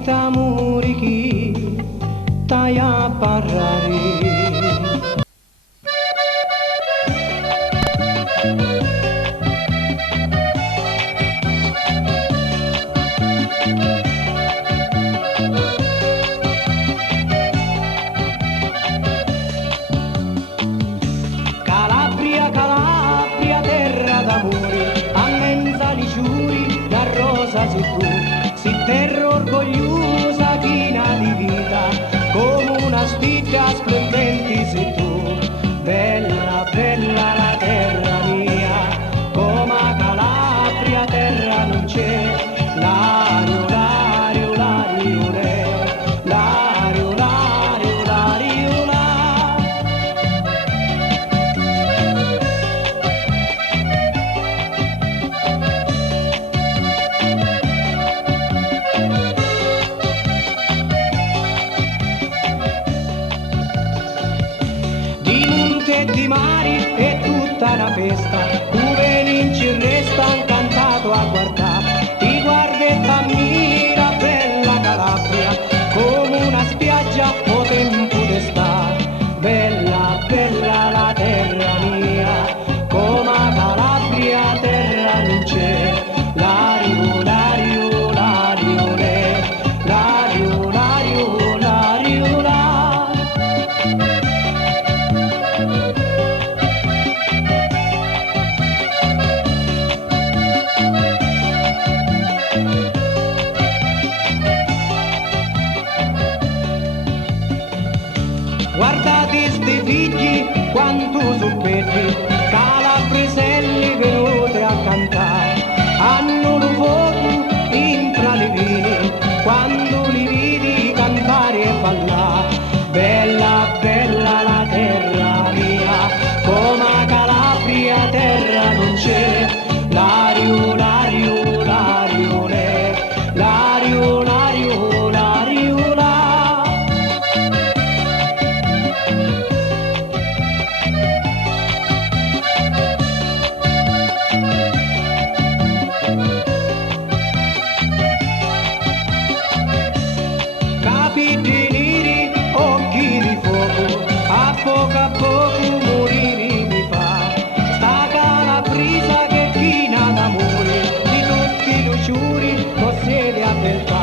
vita muri chi stai a parlare. Calabria, Calabria, terra d'amori, a mensa li giuri, la rosa sei tu, si terra orgogliosa, china di vita, come una spicca splendente sei tu, bella, bella la terra mia, come a Calabria terra non c'è, l'ario, l'ario, l'ario, l'ario, l'ario, l'ario, l'ario. Di monte e di mari è tutta una festa, dove non ci resta incantato a guardare, ti guarda e t'ammira bella Calabria, come una spiaggia o tempo d'estate, bella, bella la terra mia, come a Calabria terra non c'è, l'ario, l'ario, l'ario, l'ario, l'ario, l'ario, l'ario. Guardate sti figli quanto sono belli, calabriselli venuti a cantare, hanno lo fuoco intra le vene, quando li vedi cantare e ballare, bella, bella la terra mia, come a Calabria terra non c'è, l'ario, l'ario, l'ario, l'ario, l'ario, l'ario, l'ario. Capelli neri, occhi di fuoco, a poco morire mi fa. Sta calabrisa che china d'amore, di tutti i giuri possiede a beltà.